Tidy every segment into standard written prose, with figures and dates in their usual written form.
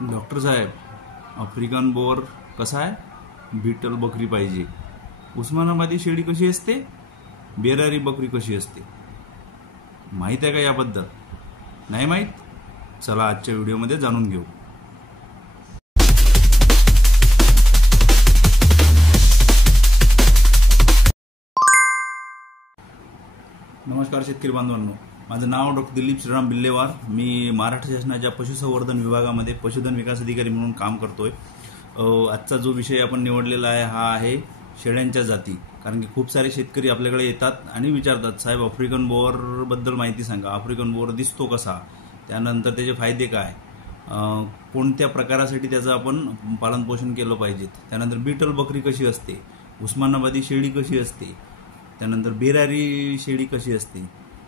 Doctor साहेब, African bore कसा आहे? Beetle बकरी पाहिजे. उस्मानाबादी शेळी कशी असते? बेरारी बकरी कशी असते? माहीत आहे का याबद्दल? नाही माहीत? चला आजच्या व्हिडिओमध्ये जाणून घेऊ. नमस्कार शेतकरी बांधवांनो, माझं नाव डॉक्टर दिलीप श्रीराम बिल्लेवार. मी महाराष्ट्र शासनाच्या पशुसंवर्धन विभागामध्ये पशुधन विकास अधिकारी म्हणून काम करतोय. आजचा जो विषय आपण निवडलेला आहे हा आहे शेळ्यांच्या जाती. कारण की खूप सारे शेतकरी आपल्याकडे येतात आणि विचारतात, साहेब आफ्रिकन बोअर बद्दल माहिती सांगा. आफ्रिकन बोअर दिसतो कसा, त्यानंतर त्याचे फायदे काय, कोणत्या प्रकारासाठी त्याचं आपण पालनपोषण केलं पाहिजे, त्यानंतर बीटल बकरी कशी असते, उस्मानाबादी शेळी कशी असते, त्यानंतर बेरारी शेळी कशी असते.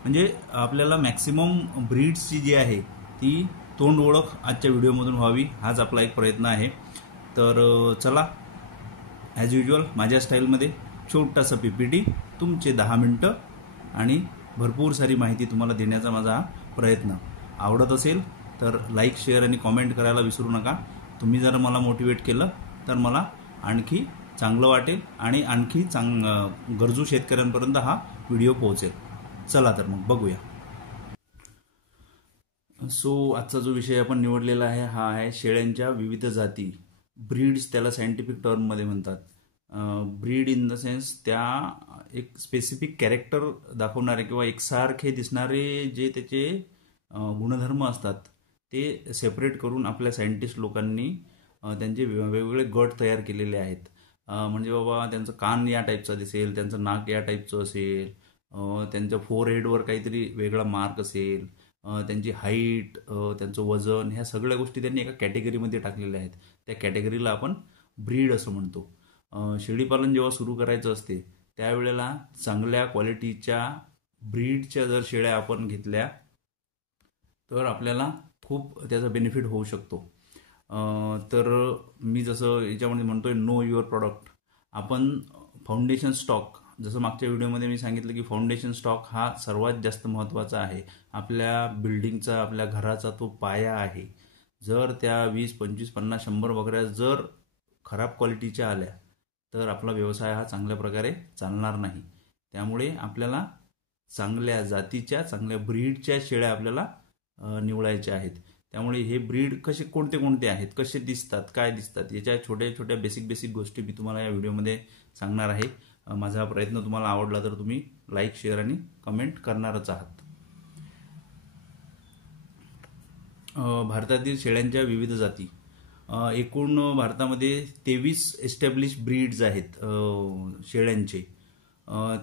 म्हणजे आपल्याला मॅक्सिमम ब्रीड्सची जी आहे ती तोंड ओळख आजच्या व्हिडिओमधून व्हावी, हाच आपला एक प्रयत्न आहे. तर चला, ॲज युजल माझ्या स्टाईलमध्ये छोटासा PPT, तुमचे 10 मिनटं आणि भरपूर सारी माहिती तुम्हाला देण्याचा माझा हा प्रयत्न. आवडत असेल तर लाईक, शेअर आणि कॉमेंट करायला विसरू नका. तुम्ही जर मला मोटिवेट केलं तर मला आणखी चांगलं वाटेल आणि आणखी गरजू शेतकऱ्यांपर्यंत हा व्हिडिओ पोहोचेल. चला तर मग बघूया. आजचा जो विषय आपण निवडलेला आहे हा आहे शेळ्यांच्या विविध जाती. ब्रीड्स त्याला सायंटिफिक टर्ममध्ये म्हणतात. ब्रीड इन द सेन्स त्या एक स्पेसिफिक कॅरेक्टर दाखवणारे किंवा एकसारखे दिसणारे जे त्याचे गुणधर्म असतात ते सेपरेट करून आपल्या सायंटिस्ट लोकांनी त्यांचे वेगवेगळे गट तयार केलेले आहेत. म्हणजे बाबा त्यांचं कान या टाईपचं दिसेल, त्यांचं नाक या टाईपचं असेल, त्यांच्या फोरहेडवर काहीतरी वेगळा मार्क असेल, त्यांची हाईट, त्यांचं वजन, ह्या सगळ्या गोष्टी त्यांनी एका कॅटेगरीमध्ये टाकलेल्या आहेत. त्या कॅटेगरीला आपण ब्रीड असं म्हणतो. शेळीपालन जेव्हा सुरू करायचं असते त्यावेळेला चांगल्या क्वालिटीच्या ब्रीडच्या जर शेळ्या आपण घेतल्या तर आपल्याला खूप त्याचा बेनिफिट होऊ शकतो. तर मी जसं याच्यामध्ये म्हणतोय, नो युअर प्रॉडक्ट. आपण फाउंडेशन स्टॉक, जसं मागच्या व्हिडिओमध्ये मी सांगितलं की फाउंडेशन स्टॉक हा सर्वात जास्त महत्त्वाचा आहे. आपल्या बिल्डिंगचा, आपल्या घराचा तो पाया आहे. जर त्या 20, 25, 50, 100 बकऱ्या जर खराब क्वालिटीच्या आल्या तर आपला व्यवसाय हा चांगल्या प्रकारे चालणार नाही. त्यामुळे आपल्याला चांगल्या जातीच्या, चांगल्या ब्रीडच्या शेळ्या आपल्याला निवडायच्या आहेत. त्यामुळे हे ब्रीड कोणते आहेत, कसे दिसतात, काय दिसतात, याच्या छोट्या छोट्या बेसिक गोष्टी मी तुम्हाला या व्हिडिओमध्ये सांगणार आहे. माझा हा प्रयत्न तुम्हाला आवडला तर तुम्ही लाईक, शेअर आणि कमेंट करणारच आहात. भारतातील शेळ्यांच्या विविध जाती. एकूण भारतामध्ये 23 एस्टॅब्लिश ब्रीड्स आहेत शेळ्यांचे.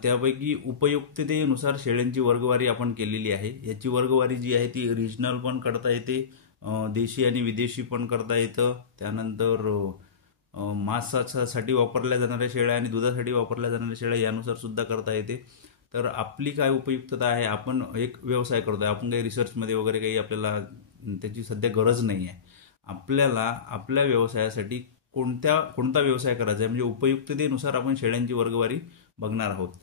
त्यापैकी उपयुक्ततेनुसार शेळ्यांची वर्गवारी आपण केलेली आहे. याची वर्गवारी जी आहे ती रिजनल पण करता येते, देशी आणि विदेशी पण करता येतं. त्यानंतर मांसासाठी वापरल्या जाणाऱ्या शेळ्या आणि दुधासाठी वापरल्या जाणाऱ्या शेळ्या यानुसार सुद्धा करता येते. तर आपली काय उपयुक्तता आहे, आपण एक व्यवसाय करतोय, आपण काही रिसर्चमध्ये वगैरे काही आपल्याला त्याची सध्या गरज नाही आहे. आपल्याला आपल्या व्यवसायासाठी कोणता व्यवसाय करायचा आहे, म्हणजे उपयुक्ततेनुसार आपण शेळ्यांची वर्गवारी बघणार आहोत.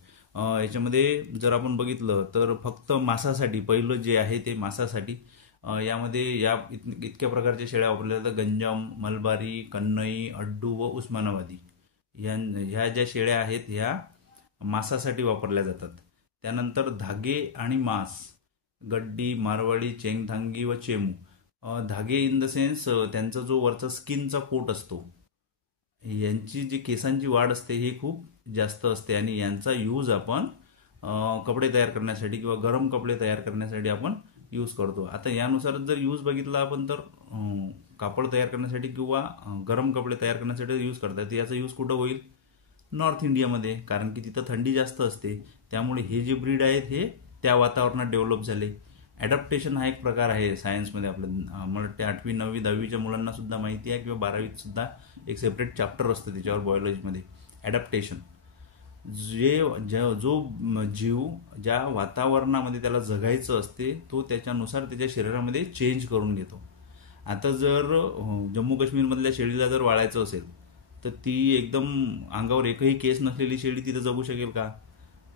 याच्यामध्ये जर आपण बघितलं तर फक्त मांसासाठी पहिलं जे आहे ते मांसासाठी, यामध्ये इतक्या प्रकारच्या शेळ्या वापरल्या जातात. गंजम, मलबारी, कन्नई, अड्डू व उस्मानाबादी ह्या ज्या शेळ्या आहेत ह्या मांसासाठी वापरल्या जातात. त्यानंतर धागे आणि मांस, गड्डी, मारवाडी, चेंगथांगी व चेमू. धागे इन द सेन्स त्यांचा जो वरचा स्किनचा कोट असतो, यांची जी केसांची वाढ असते ही खूप जास्त असते आणि यांचा यूज आपण कपडे तयार करण्यासाठी किंवा गरम कपडे तयार करण्यासाठी आपण यूज करतो. आता यानुसार जर यूज बघितला आपण तर कापड तयार करण्यासाठी किंवा गरम कपडे तयार करण्यासाठी यूज करतात. याचा यूज कुठं होईल? नॉर्थ इंडियामध्ये, कारण की तिथं थंडी जास्त असते. त्यामुळे हे जे ब्रीड आहेत हे त्या वातावरणात डेव्हलप झाले. ॲडॅप्टेशन हा एक प्रकार आहे सायन्समध्ये. मला वाटते 8वी, 9वी, 10वीच्या मुलांना सुद्धा माहिती आहे किंवा 12वीत सुद्धा एक सेपरेट चॅप्टर असतं त्याच्यावर बायोलॉजीमध्ये. ॲडॅप्टेशन, जो जीव ज्या वातावरणामध्ये त्याला जगायचं असते तो त्याच्यानुसार त्याच्या शरीरामध्ये चेंज करून घेतो. आता जर जम्मू काश्मीरमधल्या शेळीला जर वाळायचं असेल तर ती एकदम अंगावर एकही केस नसलेली शेळी तिथं जगू शकेल का?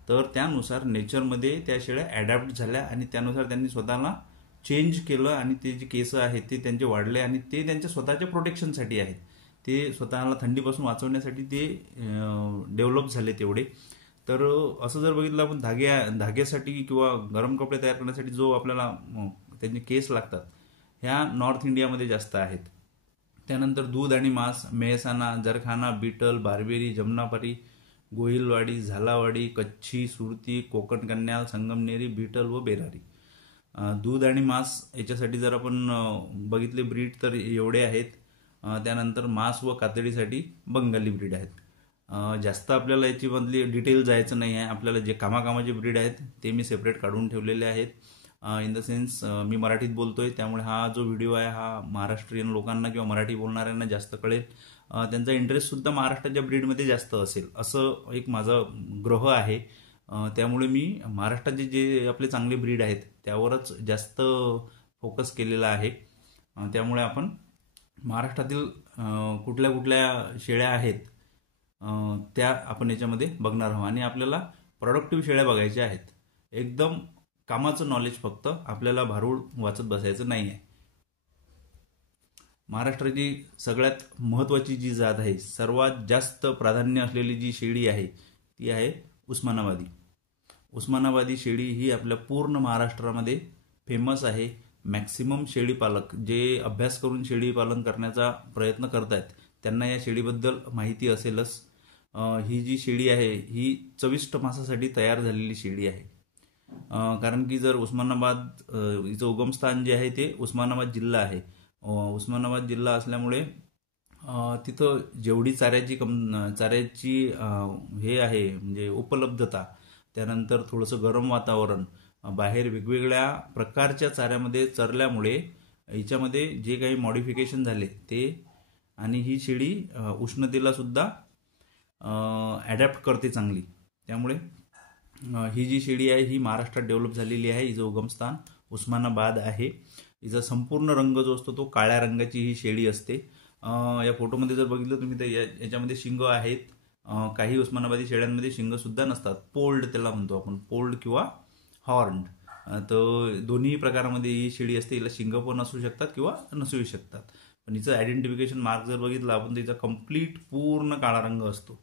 तर त्यानुसार नेचरमध्ये त्या शेळ्या ॲडॅप्ट झाल्या आणि त्यानुसार त्यांनी स्वतःला चेंज केलं आणि ते जे केस आहेत ते त्यांचे वाढले आणि ते त्यांच्या स्वतःच्या प्रोटेक्शनसाठी आहेत. ते स्वतःला थंडीपासून वाचवण्यासाठी ते डेव्हलप झाले तेवढे. तर असं जर बघितलं आपण धाग्यासाठी किंवा गरम कपडे तयार करण्यासाठी जो आपल्याला त्यांचे केस लागतात ह्या नॉर्थ इंडियामध्ये जास्त आहेत. त्यानंतर दूध आणि मांस, मेहसाणा, जरखाना, बीटल, बार्बेरी, जमनापरी, गोहिलवाडी, झालावाडी, कच्छी, सुरती, कोकण कन्याल, संगमनेरी, बीटल व बेरारी. दूध आणि मांस याच्यासाठी जर आपण बघितले ब्रीड तर एवढे आहेत. त्यानंतर मांस व कातडीसाठी बंगाली ब्रीड आहेत. जास्त आपल्याला याच्यामधली डिटेल जायचं नाही आहे. आपल्याला जे कामाकामाचे ब्रीड आहेत ते मी सेपरेट काढून ठेवलेले आहेत. इन द सेन्स मी मराठीत बोलतोय त्यामुळे हा जो व्हिडिओ आहे हा महाराष्ट्रीयन लोकांना किंवा मराठी बोलणाऱ्यांना जास्त कळेल. त्यांचा इंटरेस्ट सुद्धा महाराष्ट्राच्या ब्रीडमध्ये जास्त असेल असं एक माझा ग्रह आहे. त्यामुळे मी महाराष्ट्राचे जे आपले चांगले ब्रीड आहेत त्यावरच जास्त फोकस केलेला आहे. त्यामुळे आपण महाराष्ट्रातील कुठल्या कुठल्या शेळ्या आहेत त्या आपण याच्यामध्ये बघणार आहोत आणि आपल्याला प्रोडक्टिव्ह शेळ्या बघायच्या आहेत. एकदम कामाचं नॉलेज, फक्त आपल्याला भारूड वाचत बसायचं नाही आहे. महाराष्ट्राची सगळ्यात महत्त्वाची जी जात आहे, सर्वात जास्त प्राधान्य असलेली जी शेळी आहे ती आहे उस्मानाबादी. उस्मानाबादी शेळी ही आपल्या पूर्ण महाराष्ट्रामध्ये फेमस आहे. मॅक्सिमम शेळी पालक जे अभ्यास करून शेळी पालन करण्याचा प्रयत्न करत आहेत त्यांना या शेळीबद्दल माहिती असेलच. ही जी शेळी आहे ही 24 मासासाठी तयार झालेली शेळी आहे. कारण की जर उस्मानाबाद हिचं उगमस्थान जे आहे ते उस्मानाबाद जिल्हा आहे. उस्मानाबाद जिल्हा असल्यामुळे तिथं जेवढी चाऱ्याची हे आहे म्हणजे उपलब्धता, त्यानंतर थोडंसं गरम वातावरण, बाहेर वेगवेगळ्या प्रकारच्या चाऱ्यामध्ये चरल्यामुळे हिच्यामध्ये जे काही मॉडिफिकेशन झाले ते, आणि ही शेळी उष्णतेला सुद्धा ॲडॅप्ट करते चांगली. त्यामुळे ही जी शेळी आहे ही महाराष्ट्रात डेव्हलप झालेली आहे. हिचं उगमस्थान उस्मानाबाद आहे. हिचा संपूर्ण रंग जो असतो तो काळ्या रंगाची ही शेळी असते. या फोटोमध्ये जर बघितलं तुम्ही तर याच्यामध्ये शिंग आहेत. काही उस्मानाबादी शेळ्यांमध्ये शिंग सुद्धा नसतात. पोल्ड त्याला म्हणतो आपण, पोल्ड किंवा हॉर्न्ड. तर दोन्ही प्रकारामध्ये ही शेळी असते. हिला शिंग पण असू शकतात किंवा नसूही शकतात. पण हिचं आयडेंटिफिकेशन मार्क जर बघितला आपण तर हिचा कम्प्लीट पूर्ण काळा रंग असतो.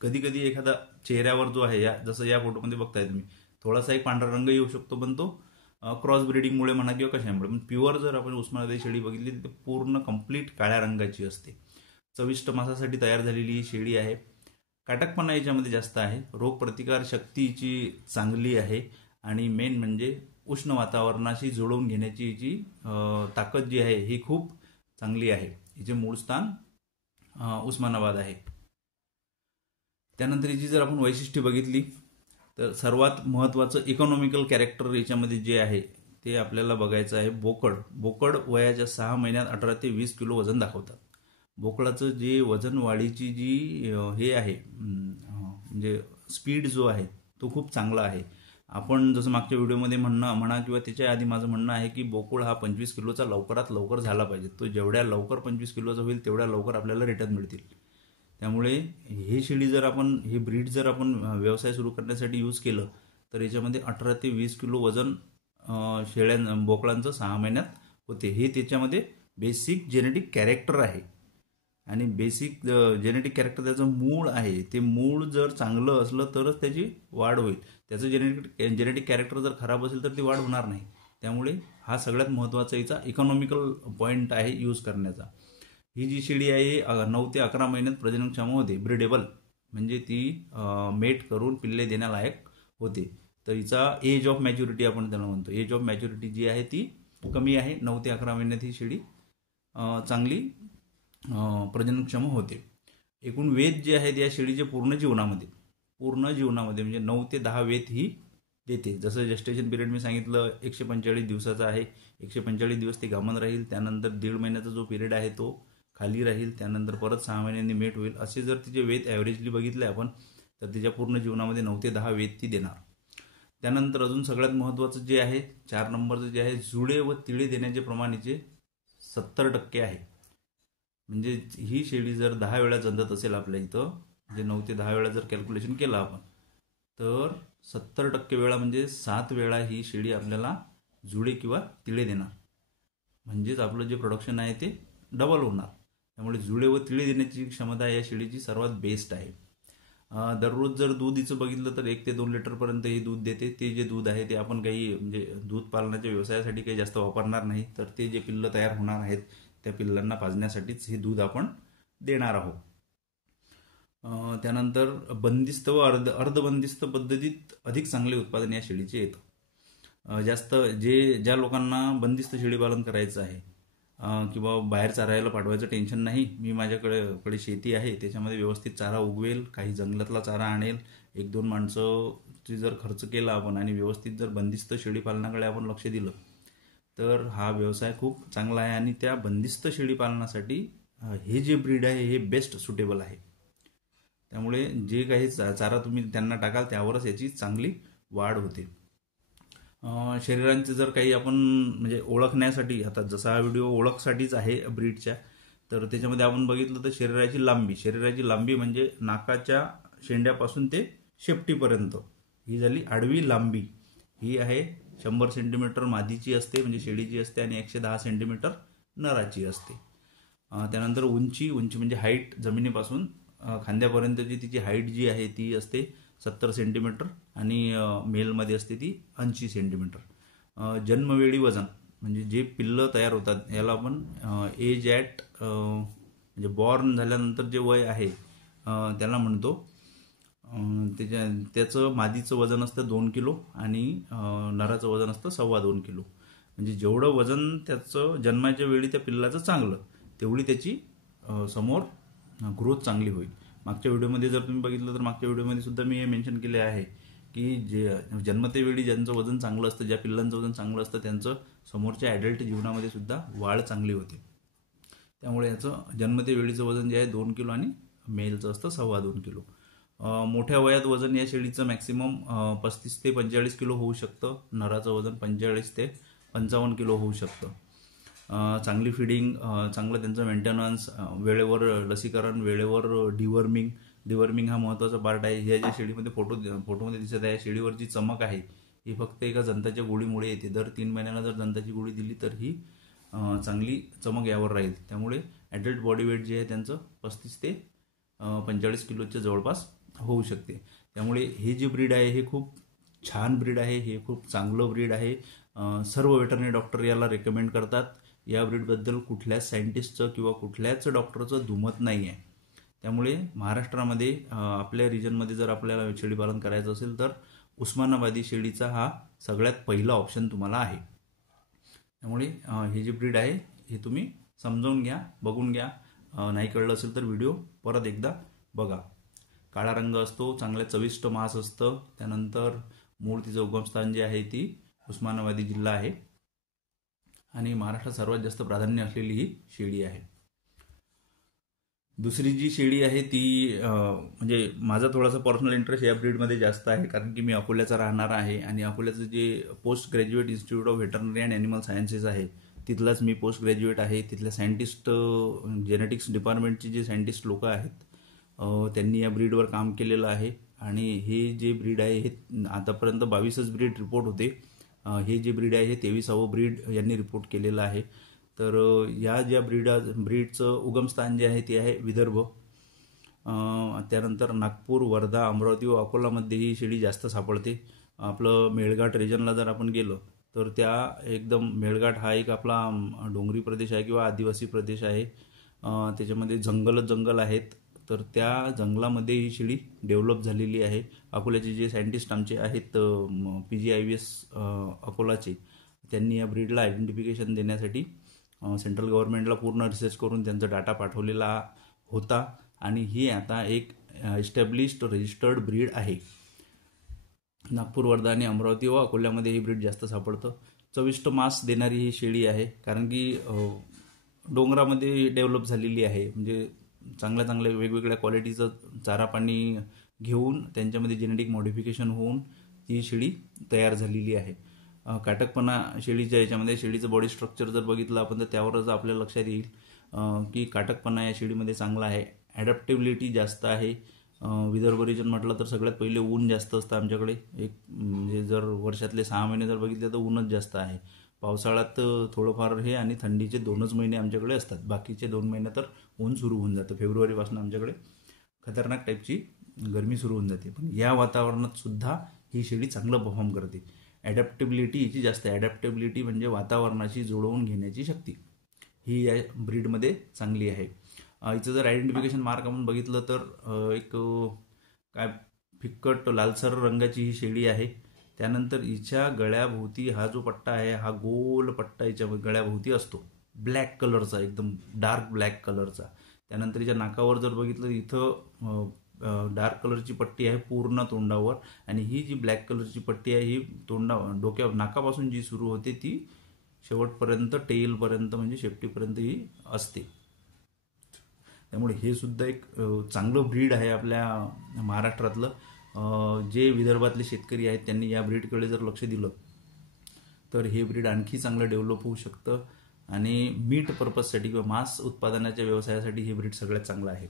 कधी कधी एखादा चेहऱ्यावर जो आहे, जसं या फोटोमध्ये बघताय तुम्ही, थोडासा एक पांढरा रंग येऊ शकतो, पण तो क्रॉस ब्रीडिंगमुळे म्हणा किंवा कशामुळे. पण प्युअर जर आपण उस्मानाबादी शेळी बघितली तर पूर्ण कम्प्लीट काळ्या रंगाची असते. 24 मासासाठी तयार झालेली ही शेळी आहे. काटकपणा याच्यामध्ये जास्त आहे. रोगप्रतिकार शक्तीची चांगली आहे आणि मेन म्हणजे उष्ण वातावरणाशी जुळवून घेण्याची हिची ताकद जी आहे ही खूप चांगली आहे. हिचे मूळ स्थान उस्मानाबाद आहे. त्यानंतर हिची जर आपण वैशिष्ट्ये बघितली तर सर्वात महत्त्वाचं इकॉनॉमिकल कॅरेक्टर याच्यामध्ये जे आहे ते आपल्याला बघायचं आहे. बोकड वयाच्या 6 महिन्यात 18 ते 20 किलो वजन दाखवतात. बोकडाचं जे वजन वाढीची जी हे आहे म्हणजे स्पीड जो आहे तो खूप चांगला आहे. आपण जसं मागच्या व्हिडिओमध्ये म्हणा किंवा त्याच्या आधी माझं म्हणणं आहे की बोकड हा 25 किलोचा लवकरात लवकर झाला पाहिजे. तो जेवढ्या लवकर 25 किलोचा होईल तेवढ्या लवकर आपल्याला रिटर्न मिळतील. त्यामुळे हे शेळी जर आपण, हे ब्रीड जर आपण व्यवसाय सुरू करण्यासाठी यूज केलं तर याच्यामध्ये 18 ते 20 किलो वजन बोकडांचं 6 महिन्यात होते. हे त्याच्यामध्ये बेसिक जेनेटिक कॅरेक्टर आहे आणि बेसिक जेनेटिक कॅरेक्टर त्याचं मूळ आहे. ते मूळ जर चांगलं असलं तरच त्याची वाढ होईल. त्याचं जेनेटिक कॅरेक्टर जर खराब असेल तर ती वाढ होणार नाही. त्यामुळे हा सगळ्यात महत्त्वाचा हिचा इकॉनॉमिकल पॉईंट आहे यूज करण्याचा. ही जी शेळी आहे 9 ते 11 महिन्यात प्रजननक्षम होते. ब्रिडेबल म्हणजे ती मेट करून पिल्ले देण्यालायक होते. तर हिचा एज ऑफ मॅच्युरिटी आपण त्याला म्हणतो, एज ऑफ मॅच्युरिटी जी आहे ती कमी आहे. 9 ते 11 महिन्यात ही शेळी चांगली प्रजननक्षम होते. एकूण वेत जे आहेत या शेळीचे पूर्ण जीवनामध्ये म्हणजे 9 ते 10 वेत ही देते. जसं जेस्टेशन पिरियड मी सांगितलं 145 दिवसाचा आहे. 145 दिवस ती गामण राहील. त्यानंतर 1.5 महिन्याचा जो पिरियड आहे तो खाली राहील. त्यानंतर परत 6 महिन्यांनी मेट होईल. असे जर तिचे वेत ॲव्हरेजली बघितले आपण तर तिच्या पूर्ण जीवनामध्ये 9 ते 10 वेत ती देणार. त्यानंतर अजून सगळ्यात महत्त्वाचं जे आहे 4 नंबरचं जे आहे, जुळे व तिळे देण्याचे प्रमाण हिचे 70% आहे. म्हणजे ही शेळी जर 10 वेळा जंतत असेल आपल्या इथं, म्हणजे 9 ते 10 वेळा जर कॅल्क्युलेशन केलं आपण तर 70% वेळा म्हणजे 7 वेळा ही शेळी आपल्याला जुळे किंवा तिळे देणार, म्हणजेच आपलं जे प्रोडक्शन आहे ते डबल होणार. त्यामुळे जुळे व तिळे देण्याची क्षमता या शेळीची सर्वात बेस्ट आहे. दररोज जर दूध हिचं बघितलं तर 1 ते 2 लिटरपर्यंत हे दूध देते. ते जे दूध आहे ते आपण काही म्हणजे दूध पालनाच्या व्यवसायासाठी काही जास्त वापरणार नाही, तर ते जे पिल्लं तयार होणार आहेत त्या पिल्लांना पाजण्यासाठीच हे दूध आपण देणार आहोत. त्यानंतर बंदिस्त व अर्धबंदिस्त पद्धतीत अधिक चांगले उत्पादन या शेळीचे येतं. जास्त ज्या लोकांना बंदिस्त शेळी पालन करायचं आहे किंवा बाहेर चारायला पाठवायचं टेन्शन नाही, मी माझ्याकडे शेती आहे, त्याच्यामध्ये व्यवस्थित चारा उगवेल, काही जंगलातला चारा आणेल, 1-2 माणसं जर खर्च केला आपण आणि व्यवस्थित जर बंदिस्त शेळी पालनाकडे आपण लक्ष दिलं तर हा व्यवसाय खूप चांगला आहे. आणि त्या बंदिस्त शेळी पालनासाठी हे जे ब्रीड आहे हे बेस्ट सुटेबल आहे. त्यामुळे जे काही चारा तुम्ही त्यांना टाकाल त्यावरच याची चांगली वाढ होते. शरीरांचे जर काही आपण म्हणजे ओळखण्यासाठी, आता जसा हा व्हिडिओ ओळखसाठीच आहे ब्रीडच्या, तर त्याच्यामध्ये आपण बघितलं तर शरीराची लांबी म्हणजे नाकाच्या शेंड्यापासून ते शेपटीपर्यंत ही झाली आडवी लांबी. ही आहे 100 सेंटीमीटर मादीची असते म्हणजे शेळीची असते आणि 110 सेंटीमीटर नराची असते. त्यानंतर उंची म्हणजे हाईट, जमिनीपासून खांद्यापर्यंतची तिची हाईट जी आहे ती असते 70 सेंटीमीटर आणि मेलमध्ये असते ती 80 सेंटीमीटर. जन्मवेळी वजन म्हणजे जे पिल्लं तयार होतात याला आपण एज ॲट म्हणजे बॉर्न झाल्यानंतर जे वय आहे त्याला म्हणतो. त्याचं मादीचं वजन असतं 2 किलो आणि नराचं वजन असतं 2.25 किलो. म्हणजे जेवढं वजन त्याचं जन्माच्या वेळी त्या पिल्लाचं चांगलं, तेवढी त्याची समोर ग्रोथ चांगली होईल. मागच्या व्हिडिओमध्ये जर तुम्ही बघितलं तर मागच्या व्हिडिओमध्ये सुद्धा मी हे मेन्शन केले आहे की जे जन्मतेवेळी ज्यांचं वजन चांगलं असतं, ज्या पिल्लांचं वजन चांगलं असतं, त्यांचं समोरच्या ॲडल्ट जीवनामध्ये सुद्धा वाढ चांगली होते. त्यामुळे याचं जन्मतेवेळीचं वजन जे आहे 2 किलो आणि मेलचं असतं 2.25 किलो. मोठ्या वयात वजन या शेळीचं मॅक्सिमम 35 ते 45 किलो होऊ शकतं. नराचं वजन 45 ते 55 किलो होऊ शकतं. चांगली फिडिंग, चांगलं त्यांचं मेंटेनन्स, वेळेवर लसीकरण, वेळेवर डिवर्मिंग हा महत्त्वाचा पार्ट आहे. ह्या ज्या शेळीमध्ये फोटोमध्ये दिसत आहे, शेळीवरची चमक आहे ही फक्त एका जंताच्या गोळीमुळे येते. दर 3 महिन्याला जर जंताची गोळी दिली तर ही चांगली चमक यावर राहील. त्यामुळे ॲडल्ट बॉडी वेट जे आहे त्यांचं 35 ते 45 किलोच्या जवळपास होऊ शकते. त्यामुळे हे जे ब्रीड आहे हे खूप छान ब्रीड आहे, हे खूप चांगलं ब्रीड आहे. सर्व वेटरनरी डॉक्टर याला रेकमेंड करतात. या ब्रीडबद्दल कुठल्याच सायंटिस्टचं किंवा कुठल्याच डॉक्टरचं दुमत नाही आहे. त्यामुळे महाराष्ट्रामध्ये आपल्या रिजनमध्ये जर आपल्याला शेळी पालन करायचं असेल तर उस्मानाबादी शेळीचा हा सगळ्यात पहिला ऑप्शन तुम्हाला आहे. त्यामुळे हे जे ब्रीड आहे हे तुम्ही समजावून घ्या, बघून घ्या. नाही कळलं असेल तर व्हिडिओ परत एकदा बघा. काळा रंग असतो, चांगल्या चविष्ट मांस असतं. त्यानंतर मूळ तिचं उगमस्थान जे आहे ती उस्मानाबादी जिल्हा आहे आणि महाराष्ट्रात सर्वात जास्त प्राधान्य असलेली ही शेळी आहे. दुसरी जी शेळी आहे ती म्हणजे माझा थोडासा पर्सनल इंटरेस्ट या ब्रीडमध्ये जास्त आहे, कारण की मी अकोल्याचा राहणार आहे आणि अकोल्याचं जे post graduate institute of veterinary and animal sciences आहे तिथलाच मी पोस्ट ग्रॅज्युएट आहे. तिथल्या सायंटिस्ट, जेनेटिक्स डिपार्टमेंटचे जे सायंटिस्ट लोक आहेत त्यांनी या ब्रीडवर काम केलेलं आहे. आणि हे जे ब्रीड आहे हे आतापर्यंत 22च ब्रीड रिपोर्ट होते. हे जे ब्रीड आहे हे 23वा ब्रीड यांनी रिपोर्ट केलेलं आहे. तर या ज्या ब्रीडचं उगमस्थान जे आहे ते आहे विदर्भ. त्यानंतर नागपूर, वर्धा, अमरावती व अकोलामध्ये ही शेळी जास्त सापडते. आपलं मेळघाट रिजनला जर आपण गेलो तर त्या एकदम मेळघाट हा एक आपला डोंगरी प्रदेश आहे किंवा आदिवासी प्रदेश आहे. त्याच्यामध्ये जंगल आहेत. तर त्या जंगलामध्ये ही शेळी डेव्हलप झालेली आहे. अकोल्याचे जे सायंटिस्ट आमचे आहेत PGIVS अकोलाचे, त्यांनी या ब्रीडला आयडेंटिफिकेशन देण्यासाठी सेंट्रल गव्हर्नमेंटला पूर्ण रिसर्च करून त्यांचा डाटा पाठवलेला होता आणि ही आता एक एस्टॅब्लिश्ड रजिस्टर्ड ब्रीड आहे. नागपूर, वर्धा आणि अमरावती व अकोल्यामध्ये ही ब्रीड जास्त सापडतं. चविष्ट मांस देणारी ही शेळी आहे, कारण की डोंगरामध्ये डेव्हलप झालेली आहे. म्हणजे चांगल्या वेगवेगळ्या क्वालिटीचं चारा पाणी घेऊन त्यांच्यामध्ये जेनेटिक मॉडिफिकेशन होऊन ही शेळी तयार झालेली आहे. काटकपणा शेळीच्या याच्यामध्ये, शेळीचं बॉडी स्ट्रक्चर जर बघितलं आपण तर त्यावरच आपल्या लक्षात येईल की काटकपणा या शेळीमध्ये चांगला आहे. ॲडॅप्टेबिलिटी जास्त आहे. विदर्भ रिजन म्हटलं तर सगळ्यात पहिले ऊन जास्त असतं आमच्याकडे. एक म्हणजे जर वर्षातले 6 महिने जर बघितले तर ऊनच जास्त आहे. पावसाळ्यात थोडंफार हे आणि थंडीचे 2च महिने आमच्याकडे असतात. बाकीचे 2 महिने तर ऊन सुरू होऊन जातं. फेब्रुवारीपासून आमच्याकडे खतरनाक टाईपची गरमी सुरू होऊन जाते. पण या वातावरणात सुद्धा ही शेळी चांगलं परफॉर्म करते. ॲडॅप्टेबिलिटी हिची जास्त आहे. ॲडॅप्टेबिलिटी म्हणजे वातावरणाशी जुळवून घेण्याची शक्ती ही या ब्रीडमध्ये चांगली आहे. हिचं जर आयडेंटिफिकेशन मार्क आपण बघितलं तर एक काय फिक्कट लालसर रंगाची ही शेळी आहे. त्यानंतर हिच्या गळ्याभोवती हा जो पट्टा आहे हा गोल पट्टा हिच्या गळ्याभोवती असतो, ब्लॅक कलरचा, एकदम डार्क ब्लॅक कलरचा. त्यानंतर हिच्या नाकावर जर बघितलं तर इथं डार्क कलरची पट्टी आहे पूर्ण तोंडावर, आणि ही जी ब्लॅक कलरची पट्टी आहे ही डोक्या नाकापासून जी सुरू होते ती शेवटपर्यंत टेलपर्यंत म्हणजे शेपटीपर्यंत ही असते. त्यामुळे हे सुद्धा एक चांगलं ब्रीड आहे आपल्या महाराष्ट्रातलं. जे विदर्भातले शेतकरी आहेत त्यांनी या ब्रीडकडे जर लक्ष दिलं तर हे ब्रीड आणखी चांगलं डेव्हलप होऊ शकतं, आणि मीट पर्पजसाठी किंवा मांस उत्पादनाच्या व्यवसायासाठी हे ब्रीड सगळ्यात चांगलं आहे.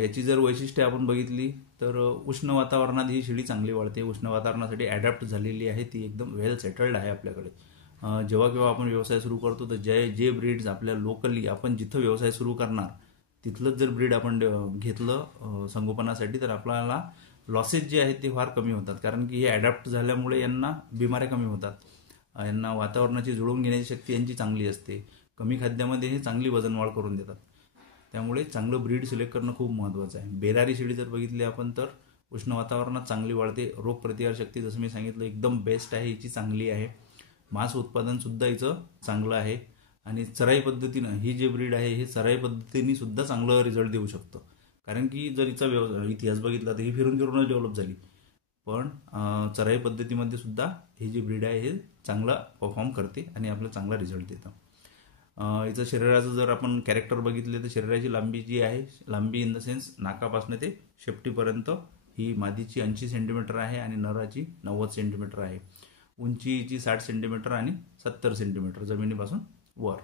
याची जर वैशिष्ट्ये आपण बघितली तर उष्ण वातावरणात ही शेळी चांगली वाढते. उष्ण वातावरणासाठी ॲडॅप्ट झालेली आहे, ती एकदम वेल सेटल्ड आहे आपल्याकडे. जेव्हा केव्हा आपण व्यवसाय सुरू करतो तर जे ब्रीड्स आपल्या लोकली आपण जिथं व्यवसाय सुरू करणार तिथलंच जर ब्रीड आपण घेतलं संगोपनासाठी तर आपल्याला लॉसेस जे आहेत ते फार कमी होतात, कारण की हे ॲडॅप्ट झाल्यामुळे यांना बिमाऱ्या कमी होतात. यांना वातावरणाची जुळवून घेण्याची शक्ती यांची चांगली असते. कमी खाद्यामध्ये हे चांगली वजनवाढ करून देतात. त्यामुळे चांगलं ब्रीड सिलेक्ट करणं खूप महत्त्वाचं आहे. बेरारी शेळी जर बघितली आपण तर उष्ण वातावरणात चांगली वाढते. रोगप्रतिकारशक्ती जसं मी सांगितलं एकदम बेस्ट आहे, हिची चांगली आहे. मांस उत्पादन सुद्धा हिचं चांगलं आहे, आणि चराई पद्धतीनं ही जे ब्रीड आहे हे चराई पद्धतीने सुद्धा चांगलं रिझल्ट देऊ शकतं. कारण की जर हिचा इतिहास बघितला तर ही फिरून फिरूनच डेव्हलप झाली, पण चराई पद्धतीमध्ये सुद्धा ही जी ब्रीड आहे हे चांगला परफॉर्म करते आणि आपला चांगला रिझल्ट देतं. हिचं शरीराचं जर आपण कॅरेक्टर बघितले तर शरीराची लांबी जी आहे, लांबी इन द सेन्स नाकापासून ते शेपटीपर्यंत ही मादीची 80 सेंटीमीटर आहे आणि नराची 90 सेंटीमीटर आहे. उंचीची 60 सेंटीमीटर आणि 70 सेंटीमीटर जमिनीपासून वर.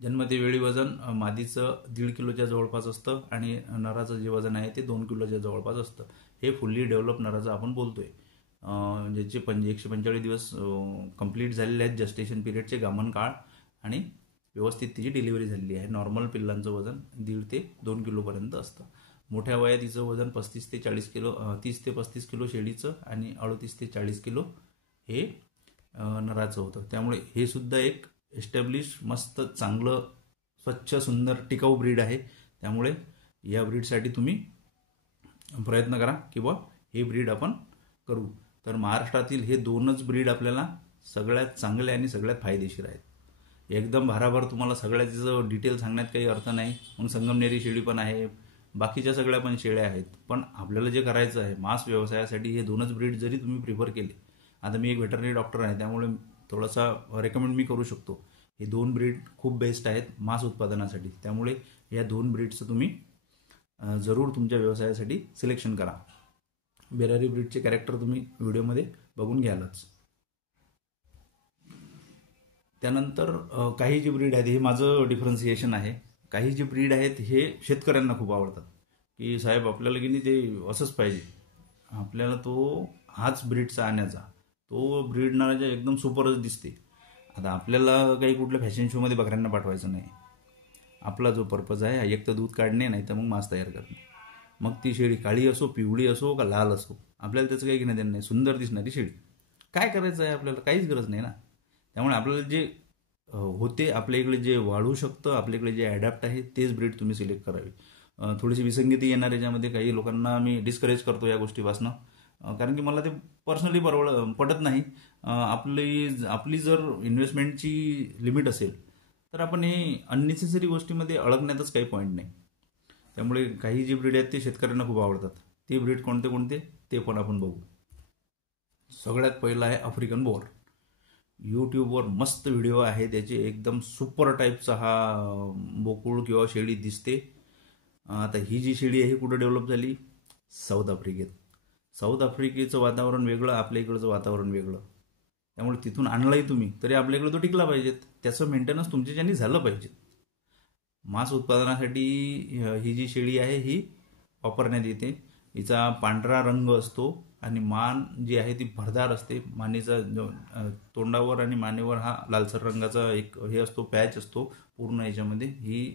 जन्मतेवेळी वजन मादीचं 1.5 किलोच्या जवळपास असतं आणि नराचं जे वजन आहे ते 2 किलोच्या जवळपास असतं. हे फुल्ली डेव्हलप नराचं आपण बोलतोय, ज्याचे 145 दिवस कंप्लीट झालेले आहेत जस्टेशन पिरियडचे गामन काळ, आणि व्यवस्थित तिची डिलिव्हरी झालेली आहे. नॉर्मल पिल्लांचं वजन 1.5 ते 2 किलोपर्यंत असतं. मोठ्या वयात तिचं वजन 35 ते 40 किलो, 30 ते 35 किलो शेळीचं आणि 38 ते 40 किलो हे नराचं होतं. त्यामुळे हे सुद्धा एक एस्टॅब्लिश मस्त चांगलं स्वच्छ सुंदर टिकाऊ ब्रीड आहे. त्यामुळे या ब्रीडसाठी तुम्ही प्रयत्न करा किंवा हे ब्रीड आपण करू. तर महाराष्ट्रातील हे 2च ब्रीड आपल्याला सगळ्यात चांगले आणि सगळ्यात फायदेशीर आहेत. एकदम भाराभर तुम्हाला सगळ्याचं डिटेल सांगण्यात काही अर्थ नाही. मग संगमनेरी शेळी पण आहे, बाकीच्या सगळ्या पण शेळ्या आहेत, पण आपल्याला जे करायचं आहे मांस व्यवसायासाठी हे 2च ब्रीड जरी तुम्ही प्रिफर केले, आता मी एक व्हेटरनरी डॉक्टर आहे त्यामुळे थोडासा रेकमेंड मी करू शकतो, हे 2 ब्रीड खूप बेस्ट आहेत मांस उत्पादनासाठी. त्यामुळे या 2 ब्रीडचं तुम्ही जरूर तुमच्या व्यवसायासाठी सिलेक्शन करा. बेरारी ब्रीडचे कॅरेक्टर तुम्ही व्हिडिओमध्ये बघून घ्यालच. त्यानंतर काही जी ब्रीड आहेत हे माझं डिफरन्सिएशन आहे. काही जी ब्रीड आहेत हे शेतकऱ्यांना खूप आवडतात, की साहेब आपल्याला की नाही ते असंच पाहिजे, आपल्याला तो हाच ब्रीडचा आणायचा, तो ब्रीड नाराजा एकदम सुपरच दिसते. आता आपल्याला काही कुठल्या फॅशन शोमध्ये बकऱ्यांना पाठवायचं नाही. आपला जो पर्पज आहे एक तर दूध काढणे, नाही तर मग मांस तयार करणे. मग ती शेळी काळी असो, पिवळी असो का लाल असो, आपल्याला त्याचं काही घेणं देणं नाही. सुंदर दिसणारी शेळी काय करायचं आहे आपल्याला, काहीच गरज नाही ना. त्यामुळे आपल्याला जे होते आपल्या इकडे जे वाढू शकतं, आपल्या इकडे जे ॲडॅप्ट आहे तेच ब्रीड तुम्ही सिलेक्ट करावी. थोडीशी विसंगती येणार याच्यामध्ये, काही लोकांना मी डिस्करेज करतो या गोष्टीपासून, कारण की मला ते पर्सनली पटत नाही. आपली जर इन्व्हेस्टमेंटची लिमिट असेल तर आपण हे अननेसेसरी गोष्टीमध्ये अडकण्यातच काही पॉईंट नाही. त्यामुळे काही जी ब्रीड आहेत ते शेतकऱ्यांना खूप आवडतात. ते ब्रीड कोणते कोणते ते पण आपण बघू. सगळ्यात पहिला आहे आफ्रिकन बोर. यूट्यूबवर मस्त व्हिडिओ आहे त्याचे, एकदम सुपर टाईपचा हा बोकुळ किंवा शेळी दिसते. आता ही जी शेळी आहे कुठं डेव्हलप झाली, साऊथ आफ्रिकेत. साऊथ आफ्रिकेचं वातावरण वेगळं, आपल्या इकडचं वातावरण वेगळं. त्यामुळे तिथून आणलाही तुम्ही तरी आपल्याकडे तो टिकला पाहिजेत, त्याचं मेंटेनन्स तुमच्याच्यानी झालं पाहिजे. मांस उत्पादनासाठी ही जी शेळी आहे ही वापरण्यात येते. हिचा पांढरा रंग असतो आणि मान जी आहे ती भरदार असते. मानेचा तोंडावर आणि मानेवर हा लालसर रंगाचा एक हे असतो, पॅच असतो पूर्ण याच्यामध्ये. ही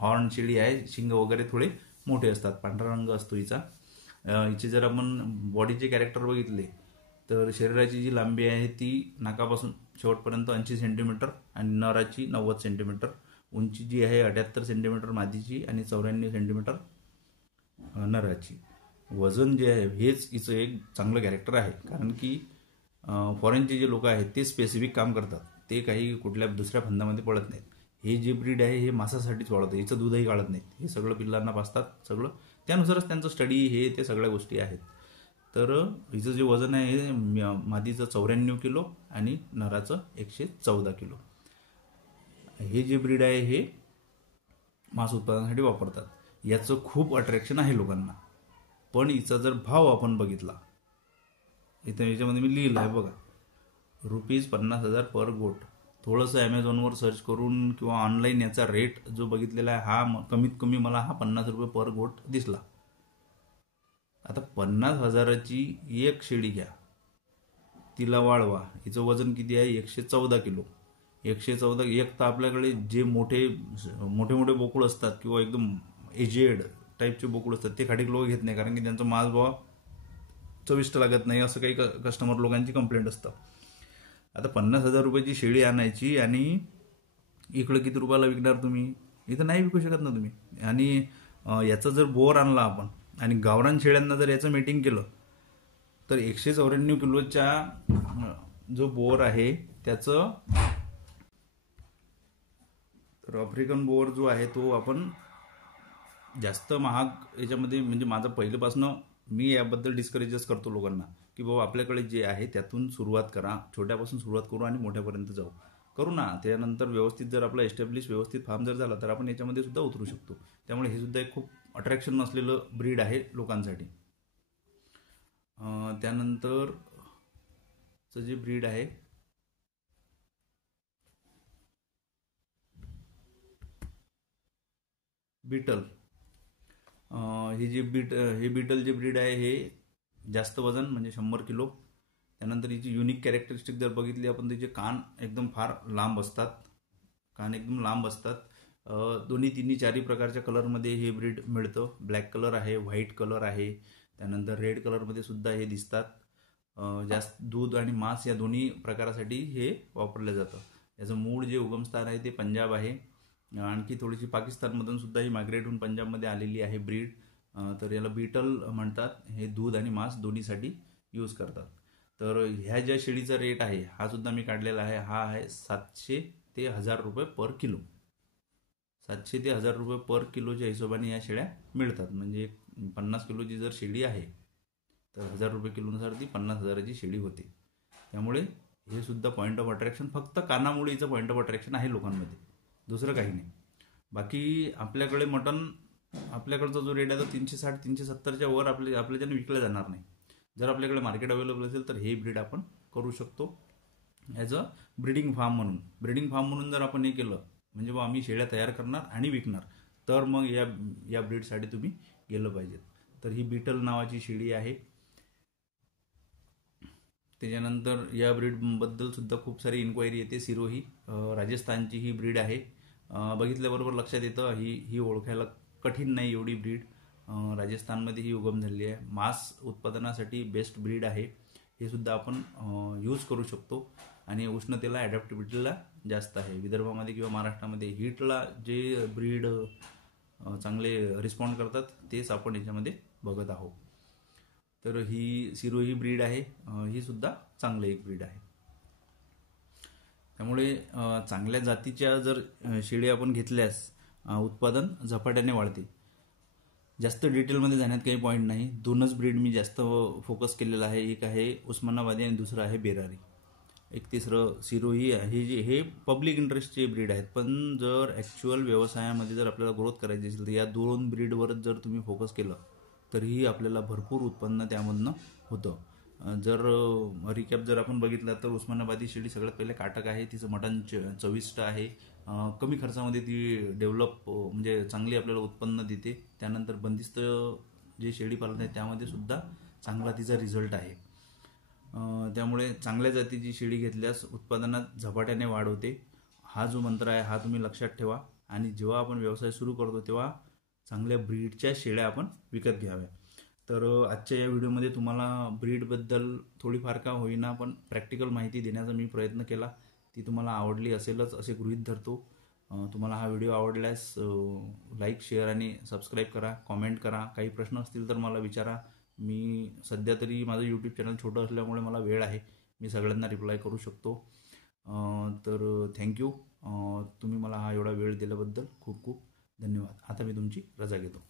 हॉर्न शेळी आहे. शिंग वगैरे थोडे मोठे असतात. पांढरा रंग असतो हिचा. हिचे जर आपण बॉडीचे कॅरेक्टर बघितले तर शरीराची जी लांबी आहे ती नाकापासून शेवटपर्यंत 80 सेंटीमीटर आणि नराची 90 सेंटीमीटर. उंची जी आहे 78 सेंटीमीटर मादीची आणि 94 सेंटीमीटर नराची. वजन जे आहे हेच हिचं एक चांगलं कॅरेक्टर आहे. कारण की फॉरेनचे जे लोक आहेत ते स्पेसिफिक काम करतात. ते काही कुठल्या दुसऱ्या फंदामध्ये पडत नाहीत. हे जे ब्रीड आहे हे मांसासाठीच वाढवतं. हिचं दूधही काढत नाहीत. हे सगळं पिल्लांना पाजतात सगळं. त्यानुसारच त्यांचं स्टडी हे ते सगळ्या गोष्टी आहेत. तर हिचं जे वजन आहे हे मादीचं 94 किलो आणि नराचं 114 किलो. हे जे ब्रीड आहे हे मांस उत्पादनासाठी वापरतात. याचं खूप अट्रॅक्शन आहे लोकांना. पण हिचा जर भाव आपण बघितला, इथं याच्यामध्ये मी लिहिलं आहे बघा, ₹50,000 पर गोट. थोडंसं ॲमेझॉनवर सर्च करून किंवा ऑनलाईन याचा रेट जो बघितलेला आहे हा कमीत कमी मला हा ₹50 पर गोट दिसला. आता 50,000ची एक शेळी घ्या, तिला वाढवा. हिचं वजन किती आहे? 114 किलो. 114. एक तर आपल्याकडे जे मोठे मोठे बोकुळ असतात किंवा एकदम एजेड टाईपचे बोकुळ असतात ते खाडी लोक घेत नाही, कारण की त्यांचं मांस भाव चविष्ट लागत नाही असं काही कस्टमर लोकांची कंप्लेंट असतं. आता 50,000 रुपयाची शेळी आणायची आणि इकडं किती रुपयाला विकणार तुम्ही? इथं नाही विकू शकत ना तुम्ही. आणि याचा जर बोर आणला आपण आणि गावरान शेळ्यांना जर याचं मीटिंग केलं तर 194 किलोच्या जो बोर आहे त्याचं, तर आफ्रिकन बोर जो आहे तो आपण जास्त महाग याच्यामध्ये, म्हणजे माझं पहिल्यापासून मी याबद्दल डिस्करेजच करतो लोकांना की बाबा आपल्याकडे जे आहे त्यातून सुरुवात करा, छोट्यापासून सुरुवात करू आणि मोठ्यापर्यंत जाऊ करू ना. त्यानंतर व्यवस्थित जर आपला एस्टॅब्लिश व्यवस्थित फार्म जर झाला तर आपण याच्यामध्ये सुद्धा उतरू शकतो. त्यामुळे हे सुद्धा एक खूप अट्रॅक्शन नसलेलं ब्रीड आहे लोकांसाठी. त्यानंतर जे ब्रीड आहे बीटल. हे बीटल जे ब्रीड आहे हे जास्त वजन म्हणजे 100 किलो. त्यानंतर हिची युनिक कॅरेक्टरिस्टिक जर बघितली आपण, तिचे कान एकदम फार लांब असतात. कान एकदम लांब असतात. दोन्ही तिन्ही चारही प्रकारच्या कलरमध्ये हे ब्रीड मिळतं. ब्लॅक कलर आहे, व्हाईट कलर आहे, त्यानंतर रेड कलरमध्ये सुद्धा हे दिसतात. जास्त दूध आणि मांस या दोन्ही प्रकारासाठी हे वापरलं जातं. याचं मूळ जे उगमस्थान आहे ते पंजाब आहे. आणखी थोडीशी पाकिस्तानमधून सुद्धा ही मायग्रेट होऊन पंजाबमध्ये आलेली आहे ब्रीड. तर याला बीटल म्हणतात. हे दूध आणि मांस दोन्हीसाठी यूज करतात. तर ह्या ज्या शेळीचा रेट आहे हा सुद्धा मी काढलेला आहे. हा आहे 700 ते 1000 रुपये पर किलो. 700 ते 1000 रुपये पर किलोच्या हिशोबाने या शेळ्या मिळतात. म्हणजे 50 किलोची जर शेळी आहे तर 1000 रुपये किलोनुसार ती 50,000ची शेळी होते. त्यामुळे हे सुद्धा पॉईंट ऑफ अट्रॅक्शन, फक्त कानामुळे हिचं पॉईंट ऑफ अट्रॅक्शन आहे लोकांमध्ये, दुसरं काही नाही. बाकी आपल्याकडे मटन, आपल्याकडचा जो रेट आहे तो 360 370च्या वर आपल्याच्याने विकलं जाणार नाही. जर आपल्याकडे मार्केट अवेलेबल असेल तर हे ब्रीड आपण करू शकतो ॲज अ ब्रीडिंग फार्म म्हणून. ब्रीडिंग फार्म म्हणून जर आपण हे केलं म्हणजे मग आम्ही शेळ्या तयार करणार आणि विकणार, तर मग या ब्रीडसाठी तुम्ही गेलं पाहिजेत. तर ही बीटल नावाची शेळी आहे. त्याच्यानंतर या ब्रीडबद्दल सुद्धा खूप सारी इन्क्वायरी येते. सिरोही राजस्थानची ही ब्रीड आहे. बघितल्याबरोबर लक्षात येतं ही ओळखायला कठीण नाही एवढी ब्रीड. राजस्थानमध्ये ही उगम झालेली आहे. मांस उत्पादनासाठी बेस्ट ब्रीड आहे. हे सुद्धा आपण यूज करू शकतो. आणि उष्णतेला ॲडॅप्टिबिलिटीला जास्त आहे. विदर्भामध्ये किंवा महाराष्ट्रामध्ये हीटला जे ब्रीड चांगले रिस्पॉन्ड करतात तेच आपण याच्यामध्ये बघत आहोत. तर ही सिरोही ब्रीड आहे. ही सुद्धा चांगलं एक ब्रीड आहे. त्यामुळे चांगल्या जातीच्या जर शेळी आपण घेतल्यास उत्पादन झपाट्याने वाढते. जास्त डिटेलमध्ये जाण्यात काही पॉईंट नाही. दोनच ब्रीड मी जास्त फोकस केलेला आहे. एक आहे उस्मानाबादी आणि दुसरं आहे बेरारी. एक तिसरं सिरोही आहे. हे पब्लिक इंटरेस्टचे ब्रीड आहेत. पण जर ॲक्च्युअल व्यवसायामध्ये जर आपल्याला ग्रोथ करायची असेल तर या दोन ब्रीडवरच जर तुम्ही फोकस केलं तरीही आपल्याला भरपूर उत्पन्न त्यामधनं होतं. जर रिकॅप जर आपण बघितला तर उस्मानाबादी शेळी सगळ्यात पहिले काटक आहे, तिचं मटण चविष्ट आहे, कमी खर्चामध्ये ती डेव्हलप म्हणजे चांगली आपल्याला उत्पन्न देते. त्यानंतर बंदिस्त जे शेळी पालन आहे त्यामध्ये सुद्धा चांगला तिचा रिझल्ट आहे. त्यामुळे चांगल्या जातीची शेळी घेतल्यास उत्पादनात झपाट्याने वाढ होते. हा जो मंत्र आहे हा तुम्ही लक्षात ठेवा आणि जेव्हा आपण व्यवसाय सुरू करतो तेव्हा चांगल्या ब्रीडच्या शेळ्या आपण विकत घ्याव्या. तर आजच्या या व्हिडिओमध्ये तुम्हाला ब्रीडबद्दल थोडीफार का होईना पण प्रॅक्टिकल माहिती देण्याचा मी प्रयत्न केला. ती तुम्हाला आवडली असेलच असे गृहीत धरतो. तुम्हाला हा व्हिडिओ आवडल्यास लाईक, शेअर आणि सबस्क्राईब करा, कॉमेंट करा. काही प्रश्न असतील तर मला विचारा. मी सध्या तरी माझं यूट्यूब चॅनल छोटं असल्यामुळे मला वेळ आहे, मी सगळ्यांना रिप्लाय करू शकतो. तर थँक्यू. तुम्ही मला हा एवढा वेळ दिल्याबद्दल खूप खूप धन्यवाद. आता मी तुमची रजा घेतो.